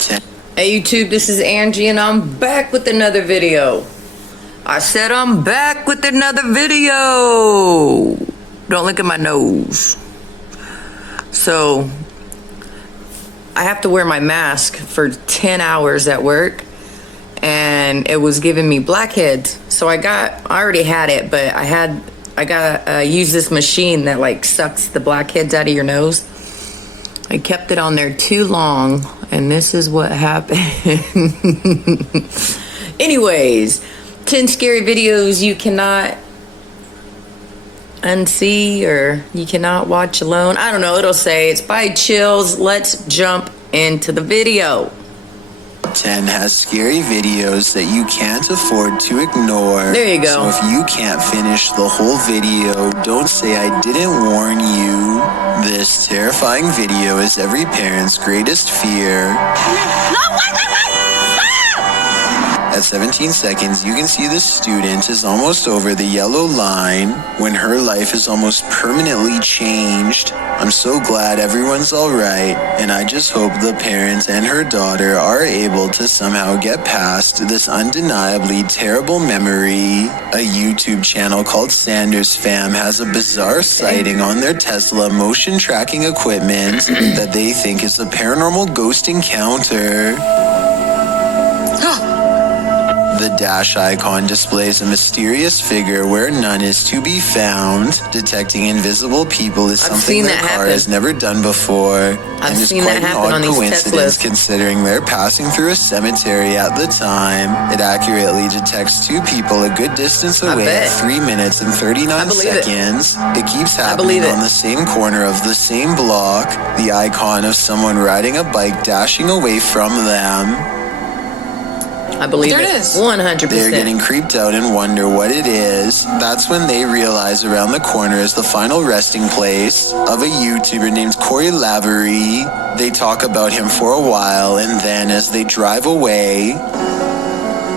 Hey YouTube, this is Angie and I'm back with another video. I said I'm back with another video. Don't look at my nose. So, I have to wear my mask for 10 hours at work. And it was giving me blackheads. So I already had it, but I gotta use this machine that like sucks the blackheads out of your nose. I kept it on there too long, and this is what happened. Anyways, 10 scary videos you cannot unsee or you cannot watch alone. I don't know, it'll say it's by Chills. Let's jump into the video. 10 has scary videos that you can't afford to ignore. There you go. So if you can't finish the whole video, don't say I didn't warn you. This terrifying video is every parent's greatest fear. No, wait! At 17 seconds, you can see the student is almost over the yellow line when her life is almost permanently changed. I'm so glad everyone's alright, and I just hope the parents and her daughter are able to somehow get past this undeniably terrible memory. A YouTube channel called Sanders Fam has a bizarre sighting on their Tesla motion tracking equipment that they think is a paranormal ghost encounter. The dash icon displays a mysterious figure where none is to be found. Detecting invisible people is something their car has never done before. And is quite an odd coincidence considering they're passing through a cemetery at the time. It accurately detects two people a good distance away at 3 minutes and 39 seconds. It keeps happening on the same corner of the same block. The icon of someone riding a bike dashing away from them. I believe it. 100%. They're getting creeped out and wonder what it is. That's when they realize around the corner is the final resting place of a YouTuber named Corey Lavery. They talk about him for a while, and then as they drive away,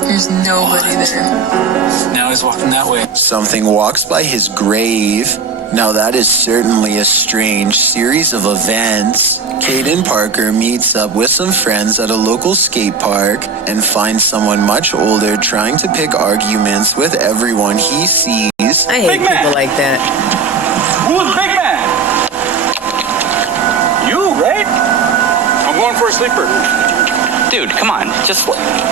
there's nobody there. Now he's walking that way. Something walks by his grave. Now that is certainly a strange series of events. Caden Parker meets up with some friends at a local skate park and finds someone much older trying to pick arguments with everyone he sees. I hate people like that. Who's Big Man? You, right? I'm going for a sleeper. Dude, come on.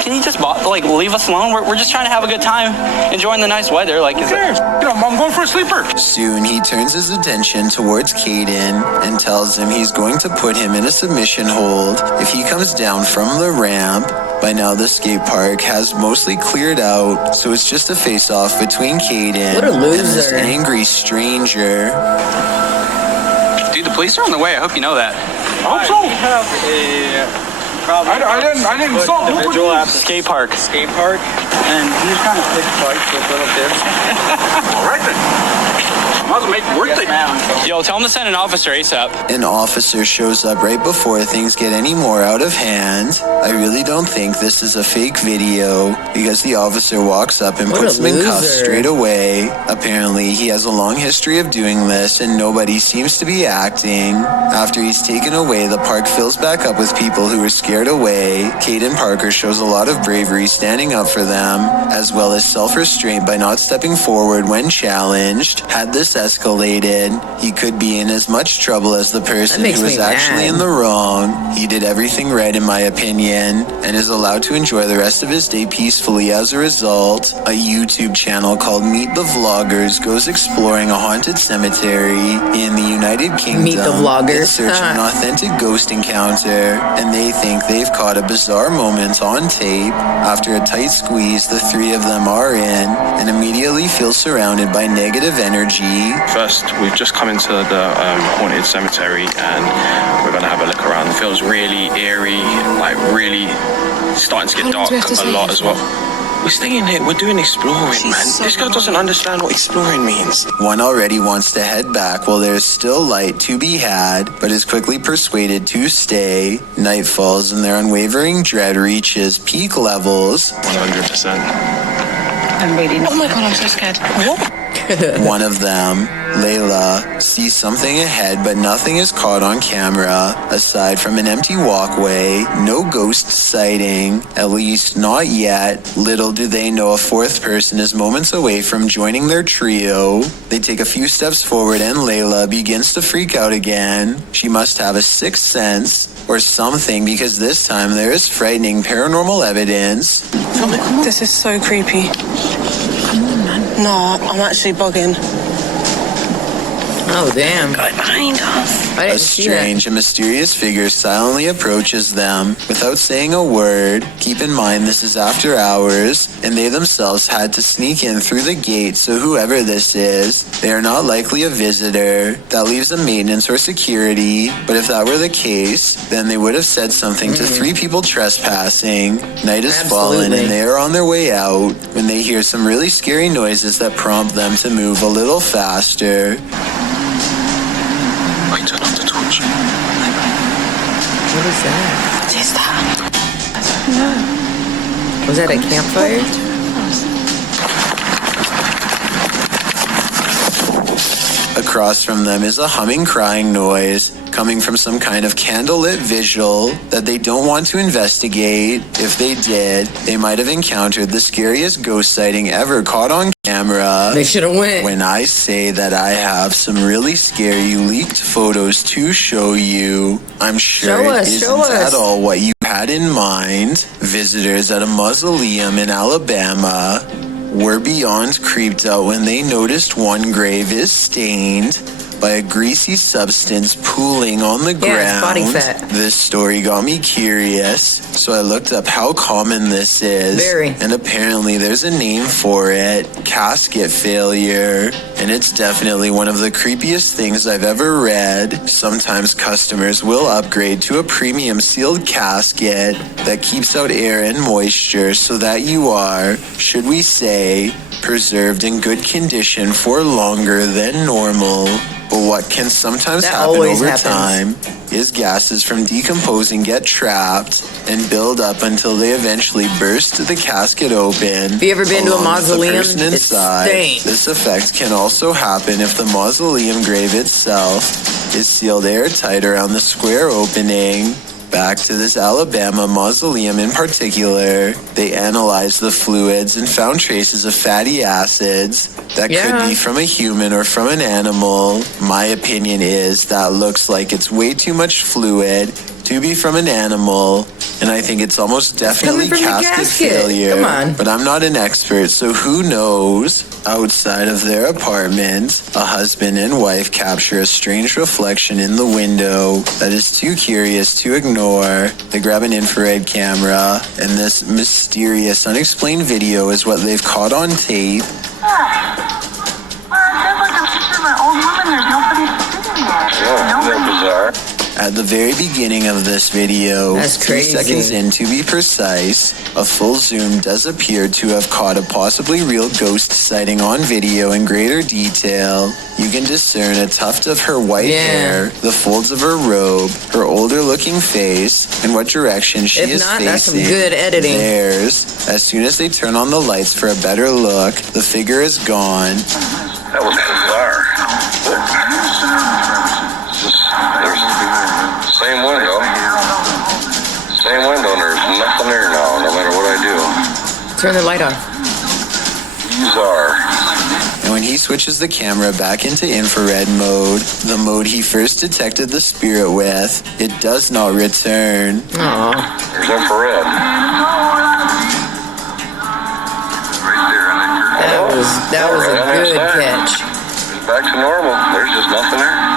Can you just leave us alone? We're just trying to have a good time, enjoying the nice weather. Who cares? I'm going for a sleeper. Soon he turns his attention towards Caden and tells him he's going to put him in a submission hold if he comes down from the ramp. By now the skate park has mostly cleared out, so it's just a face-off between Caden and this angry stranger. Dude, the police are on the way. I hope you know that. I hope so. We have a... I didn't saw the individual at the skate park. And he just kind of picks fights with little kids. All right then. Might as well make it worth it. Yo, tell him to send an officer ASAP. An officer shows up right before things get any more out of hand. I really don't think this is a fake video because the officer walks up and puts him in cuffs straight away. Apparently, he has a long history of doing this and nobody seems to be acting. After he's taken away, the park fills back up with people who are scared away. Caden Parker shows a lot of bravery standing up for them, as well as self-restraint by not stepping forward when challenged. Had this escalated, he could be in as much trouble as the person who was actually in the wrong. He did everything right in my opinion, and is allowed to enjoy the rest of his day peacefully as a result. A YouTube channel called Meet the Vloggers goes exploring a haunted cemetery in the United Kingdom. Meet the Vloggers. In search of an authentic ghost encounter, and they think they've caught a bizarre moment on tape. After a tight squeeze, the three of them are in, and immediately feel surrounded by negative energy. First, we've just come into the haunted cemetery and we're going to have a look around. It feels really eerie, really starting to get dark a lot as well. We're staying here, we're doing exploring, man. This guy doesn't understand what exploring means. One already wants to head back while there's still light to be had, but is quickly persuaded to stay. Night falls and their unwavering dread reaches peak levels. 100%. I'm waiting. Oh my god, I'm so scared. What? One of them Layla sees something ahead, but nothing is caught on camera. Aside from an empty walkway, no ghost sighting, at least not yet. Little do they know a fourth person is moments away from joining their trio. They take a few steps forward and Layla begins to freak out again. She must have a sixth sense or something, because this time there is frightening paranormal evidence. This is so creepy. Come on, man. Nah, I'm actually bugging. Oh, damn. Right behind us. I A didn't see that. strange and mysterious figure silently approaches them without saying a word. Keep in mind this is after hours, and they themselves had to sneak in through the gate, so whoever this is, they are not likely a visitor. That leaves a maintenance or security, but if that were the case, then they would have said something to three people trespassing. Night has fallen Absolutely. and they are on their way out when they hear some really scary noises that prompt them to move a little faster. Wait, turn off the torch. What is that? What is that? Was that a campfire? Across from them is a humming, crying noise coming from some kind of candlelit visual that they don't want to investigate. If they did, they might have encountered the scariest ghost sighting ever caught on camera. They should have went. When I say that I have some really scary leaked photos to show you, I'm sure Show it us, isn't show us. at all what you had in mind. Visitors at a mausoleum in Alabama were beyond creeped out when they noticed one grave is stained by a greasy substance pooling on the Yeah, it's body ground. fat. This story got me curious, so I looked up how common this is. Very. And apparently there's a name for it, casket failure. And it's definitely one of the creepiest things I've ever read. Sometimes customers will upgrade to a premium sealed casket that keeps out air and moisture so that you are, should we say, preserved in good condition for longer than normal. But what can sometimes That happen always over happens. time is gases from decomposing get trapped and build up until they eventually burst the casket open. Have you ever been to a along with the mausoleum? person It inside. stinks. This effect can also happen if the mausoleum grave itself is sealed airtight around the square opening. Back to this Alabama mausoleum in particular, they analyzed the fluids and found traces of fatty acids that could be from a human or from an animal. My opinion is that looks like it's way too much fluid to be from an animal, and I think it's almost definitely coming from the casket casket. failure. Come on. But I'm not an expert, so who knows? Outside of their apartment, a husband and wife capture a strange reflection in the window that is too curious to ignore. They grab an infrared camera, and this mysterious, unexplained video is what they've caught on tape. Bizarre. At the very beginning of this video, That's 2 crazy. seconds in to be precise, a full zoom does appear to have caught a possibly real ghost sighting on video in greater detail. You can discern a tuft of her white hair, the folds of her robe, her older looking face, and what direction she If is not, facing. that's some good editing. Theirs. As soon as they turn on the lights for a better look, the figure is gone. That was bizarre. Same window. Same window, and there's nothing there now, no matter what I do. Turn the light off. Bizarre. And when he switches the camera back into infrared mode, the mode he first detected the spirit with, it does not return. Aw. There's infrared. That was a good catch. It's back to normal. There's just nothing there.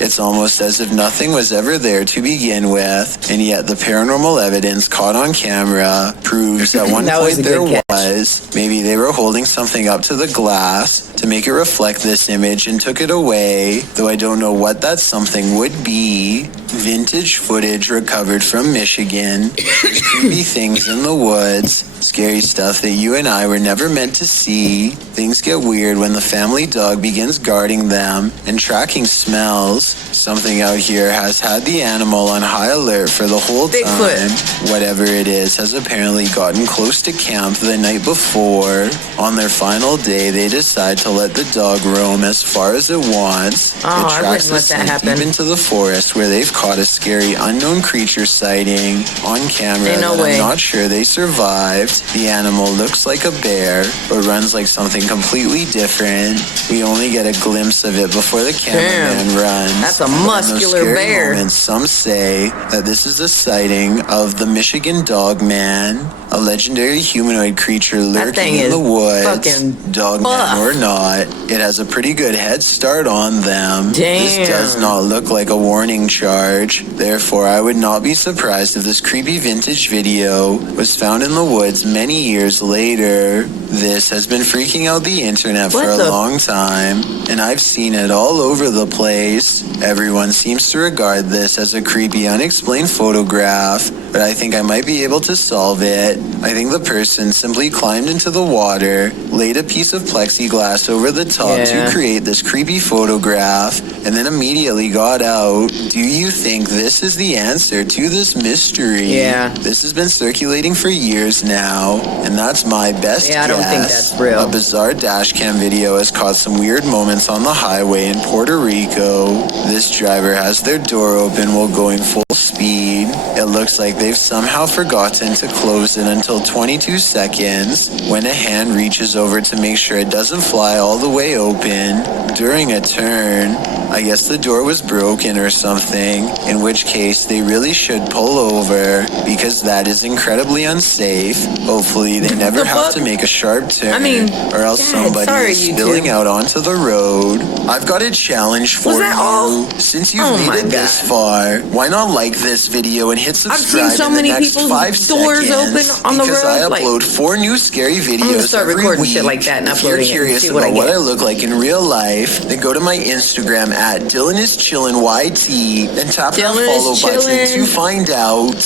It's almost as if nothing was ever there to begin with, and yet the paranormal evidence caught on camera proves at one That was point a there good catch. was. Maybe they were holding something up to the glass to make it reflect this image and took it away, though I don't know what that something would be. Vintage footage recovered from Michigan. There's creepy things in the woods. Scary stuff that you and I were never meant to see. Things get weird when the family dog begins guarding them and tracking smells. Something out here has had the animal on high alert for the whole Bigfoot. time. Whatever it is has apparently gotten close to camp the night before. On their final day, they decide to let the dog roam as far as it wants. Oh, it tracks I wouldn't the let that scent happen. deep into the forest where they've caught a scary unknown creature sighting on camera Ain't no that way. I'm not sure they survived. The animal looks like a bear, but runs like something completely different. We only get a glimpse of it before the cameraman runs. That's a But in those muscular scary bear. moments, some say that this is a sighting of the Michigan Dog Man, a legendary humanoid creature That thing lurking in is the woods. fucking Dog buff. Man or not, it has a pretty good head start on them. This Damn. does not look like a warning charge. Therefore, I would not be surprised if this creepy vintage video was found in the woods many years later. This has been freaking out the internet for What a the- long time, and I've seen it all over the place. Everyone seems to regard this as a creepy, unexplained photograph, but I think I might be able to solve it. I think the person simply climbed into the water, laid a piece of plexiglass over the top Yeah. to create this creepy photograph, and then immediately got out. Do you think this is the answer to this mystery? Yeah. This has been circulating for years now, and that's my best Yeah, I don't think guess. that's real. A bizarre dash cam video has caught some weird moments on the highway in Puerto Rico. This driver has their door open while going full speed. It looks like they've somehow forgotten to close it until 22 seconds when a hand reaches over to make sure it doesn't fly all the way open during a turn. I guess the door was broken or something, in which case they really should pull over because that is incredibly unsafe. Hopefully they never The have fuck? to make a sharp turn, I mean, or else God, somebody sorry, is YouTube. spilling out onto the road. I've got a challenge for Was that you. all? Since you've Oh my made it this God. far, why not like this video and hit I've subscribe seen so in the many next people's 5 doors seconds? open on the because road, I like- upload 4 new scary videos start every recording week. shit like that and If you're uploading it and curious see what I about what get. I look like in real life, then go to my Instagram at DylanIsChillinYT and tap that Dylan is follow button chillin'. to find out.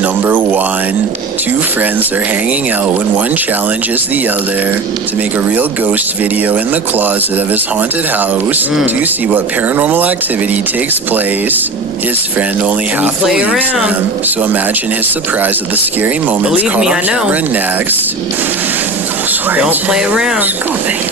Number 1, 2 friends are hanging out when one challenges the other to make a real ghost video in the closet of his haunted house to see what paranormal activity takes place. His friend only half play believes around. him, so imagine his surprise at the scary moments Believe caught me, on I know. camera next. Don't play around. Go on, babe.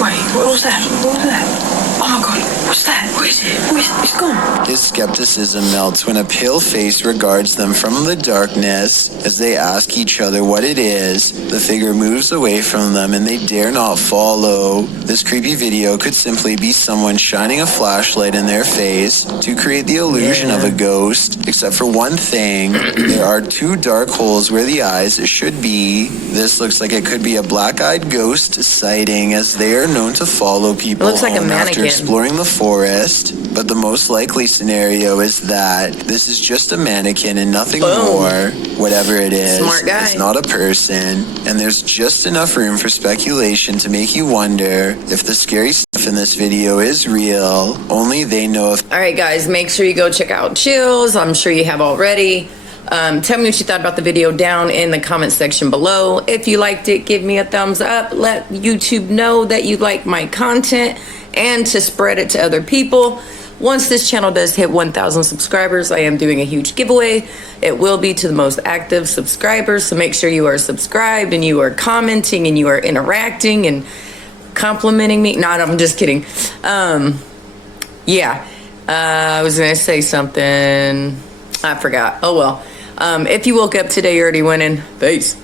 Wait, what was that? What was that? Oh my god, what's that? What is it? It's gone. His skepticism melts when a pale face regards them from the darkness. As they ask each other what it is, the figure moves away from them and they dare not follow. This creepy video could simply be someone shining a flashlight in their face to create the illusion of a ghost, except for one thing. There are 2 dark holes where the eyes should be. This looks like it could be a black-eyed ghost sighting, as they are known to follow people It looks like a home after mannequin. exploring the forest. But the most likely scenario is that this is just a mannequin and nothing Boom. more. Whatever it is, Smart guy. it's not a person. And there's just enough room for speculation to make you wonder if the scary stuff in this video is real. Only they know if All right, guys, make sure you go check out Chills. I'm sure you have already. Tell me what you thought about the video down in the comment section below. If you liked it, give me a thumbs up. Let YouTube know that you like my content and to spread it to other people. Once this channel does hit 1,000 subscribers, I am doing a huge giveaway. It will be to the most active subscribers, so make sure you are subscribed and you are commenting and you are interacting and complimenting me. No, I'm just kidding. Yeah, I was gonna say something. I forgot. Oh well. If you woke up today, you're already winning. Peace.